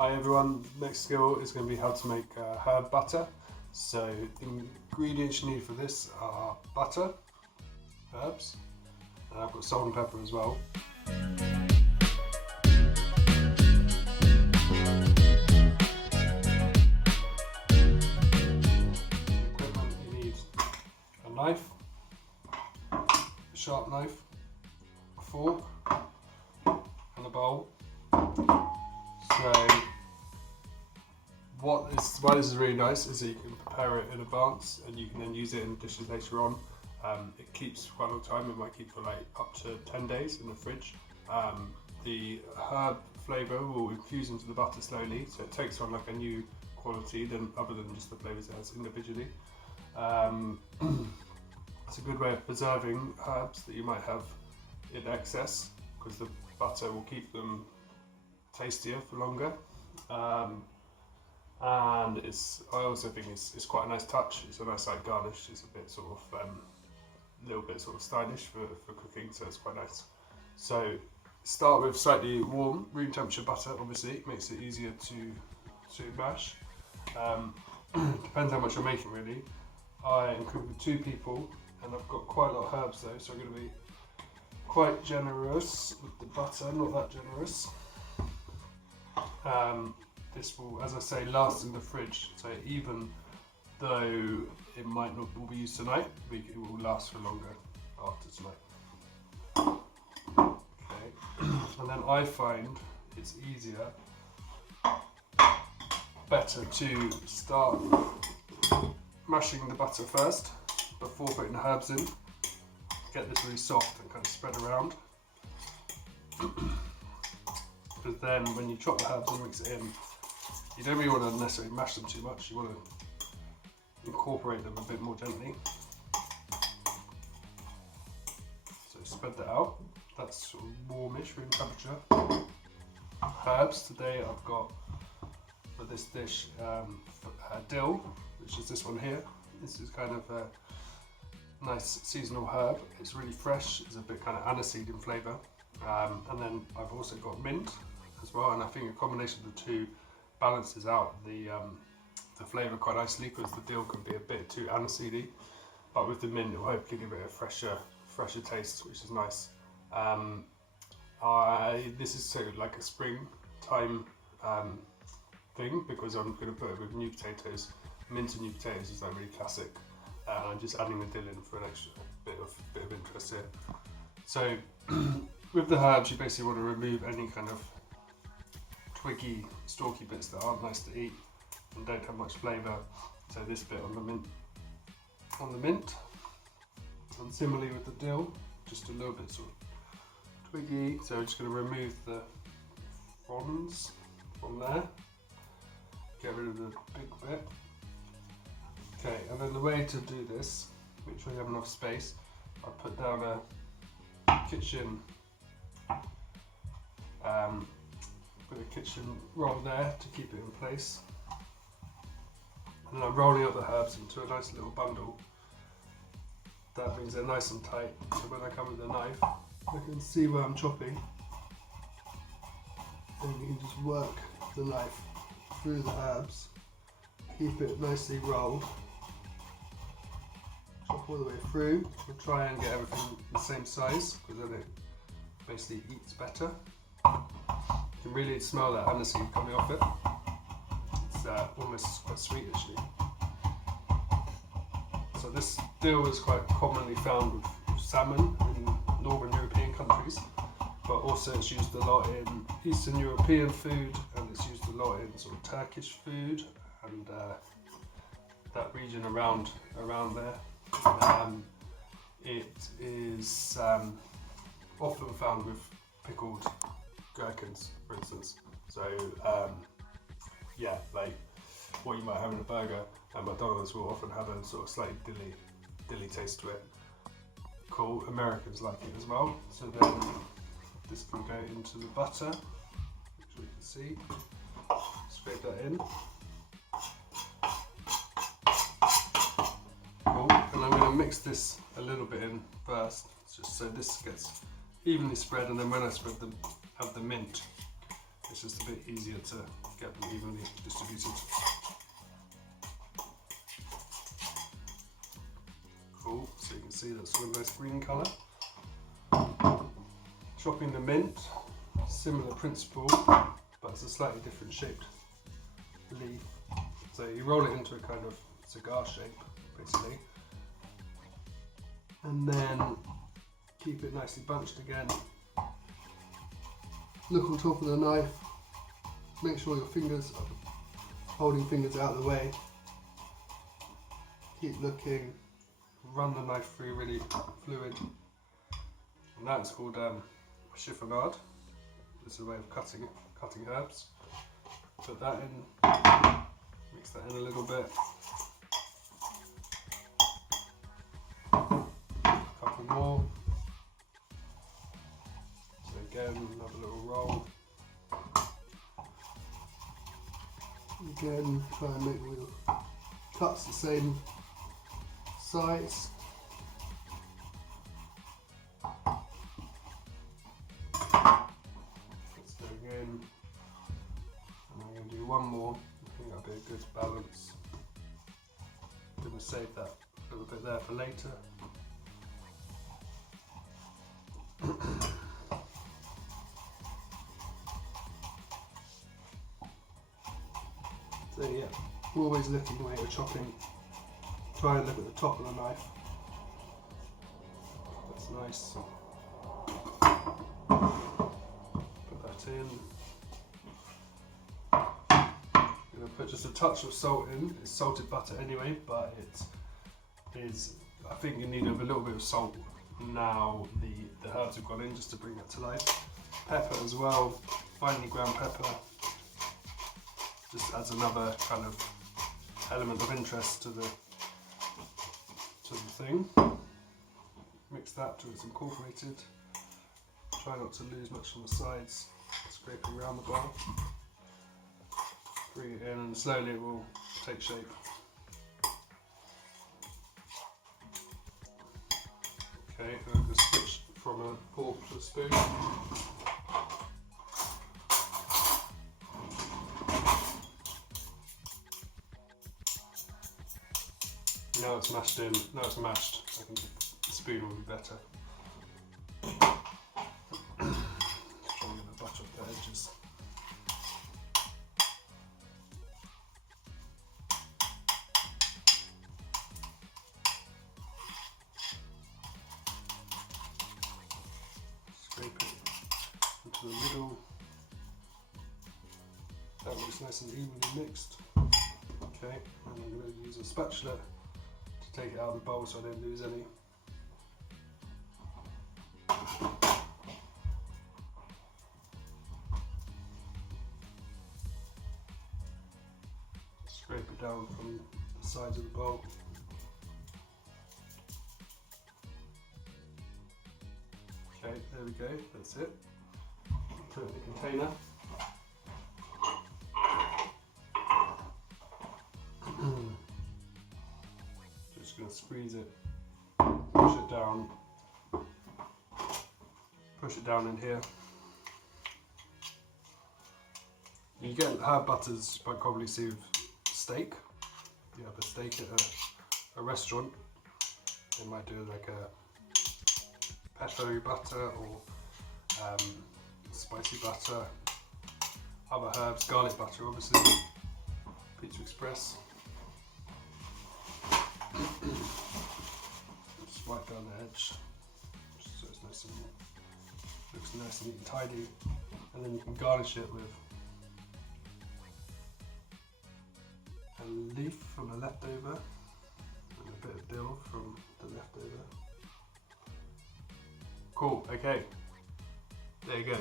Hi everyone, next skill is going to be how to make herb butter. So the ingredients you need for this are butter, herbs, and I've got salt and pepper as well. Equipment, you need a knife, a sharp knife, a fork and a bowl. So why this is really nice is that you can prepare it in advance and you can then use it in dishes later on. It keeps quite a long time, it might keep for like up to 10 days in the fridge. The herb flavour will infuse into the butter slowly, so it takes on like a new quality other than just the flavours it has individually. It's a good way of preserving herbs that you might have in excess, because the butter will keep them tastier for longer. And I also think it's quite a nice touch. It's a nice like garnish. It's a bit sort of little bit sort of stylish for cooking, so it's quite nice. So start with slightly warm room temperature butter. Obviously it makes it easier to mash. Depends how much you're making really. I am cooking with 2 people and I've got quite a lot of herbs though, so I'm going to be quite generous with the butter, not that generous. This will, as I say, last in the fridge, so even though it might not all be used tonight, it will last for longer after tonight. Okay, and then I find it's better to start mashing the butter first before putting the herbs in. Get this really soft and kind of spread around. Because then when you chop the herbs and mix it in, you don't really want to necessarily mash them too much, you want to incorporate them a bit more gently. So spread that out, that's sort of warmish room temperature. Herbs, today I've got for this dish dill, which is this one here. This is kind of a nice seasonal herb, it's really fresh, it's a bit kind of aniseed in flavour. And then I've also got mint as well, and I think a combination of the two balances out the flavour quite nicely, because the dill can be a bit too aniseedy, but with the mint it will hopefully give it a fresher taste, which is nice. This is sort of like a springtime thing, because I'm going to put it with new potatoes. Mint and new potatoes is like really classic. I'm just adding the dill in for an extra bit of interest here. So with the herbs, you basically want to remove any kind of twiggy, stalky bits that aren't nice to eat and don't have much flavour. So this bit on the mint, and similarly with the dill, just a little bit sort of twiggy. So we're just going to remove the fronds from there, get rid of the big bit. Okay, and then the way to do this, make sure you have enough space, I put down a kitchen roll there to keep it in place, and then I'm rolling up the herbs into a nice little bundle. That means they're nice and tight, so when I come with a knife I can see where I'm chopping, and you can just work the knife through the herbs, keep it nicely rolled, chop all the way through. We'll try and get everything the same size, because then it basically eats better. You can really smell that aniseed coming off it. It's almost quite sweet actually. So this dill is quite commonly found with salmon in Northern European countries, but also it's used a lot in Eastern European food, and it's used a lot in sort of Turkish food and that region around there. It is often found with pickled gherkins, for instance. So yeah, like what you might have in a burger, and McDonald's will often have a sort of slightly dilly taste to it. Cool, Americans like it as well. So then this can go into the butter, which we can see. Scrape that in. Cool, and I'm going to mix this a little bit in first, just so this gets evenly spread, and then when I spread them, have the mint It's just a bit easier to get them evenly distributed. Cool, so you can see that's all a nice green colour. Chopping the mint, similar principle, but it's a slightly different shaped leaf. So you roll it into a kind of cigar shape, basically, and then keep it nicely bunched again. Look on top of the knife, make sure your fingers, holding fingers out of the way. Keep looking, run the knife through really fluid. And that's called chiffonade. This is a way of cutting herbs. Put that in, mix that in a little bit. A couple more. So again, another little roll. Again, try and make all your cuts the same size. Let's go again. And I'm going to do one more. I think that'll be a good balance. I'm going to save that little bit there for later. So yeah, always looking where you're chopping. Try and look at the top of the knife. That's nice. Put that in. I'm going to put just a touch of salt in. It's salted butter anyway, but it is, I think you need a little bit of salt now the herbs have gone in, just to bring it to life. Pepper as well, finely ground pepper. Just adds another kind of element of interest to the thing. Mix that till it's incorporated. Try not to lose much on the sides. Scraping around the bowl. Bring it in and slowly it will take shape. Okay, I'm going to switch from a fork to a spoon. Now it's mashed in, now it's mashed, I think the spoon will be better. Just trying to get the butter off the edges. Scrape it into the middle. That looks nice and evenly mixed. Okay, and I'm going to use a spatula to take it out of the bowl so I don't lose any. Scrape it down from the sides of the bowl. Okay, there we go, that's it. Put it in the container. Just going to squeeze it, push it down in here. You get herb butters you might probably see with steak. If you have a steak at a restaurant, they might do like a pesto butter or spicy butter, other herbs, garlic butter obviously, Pizza Express. Just wipe down the edge just so it's nice and looks nice and neat and tidy, and then you can garnish it with a leaf from a leftover and a bit of dill from the leftover. Cool, okay, there you go.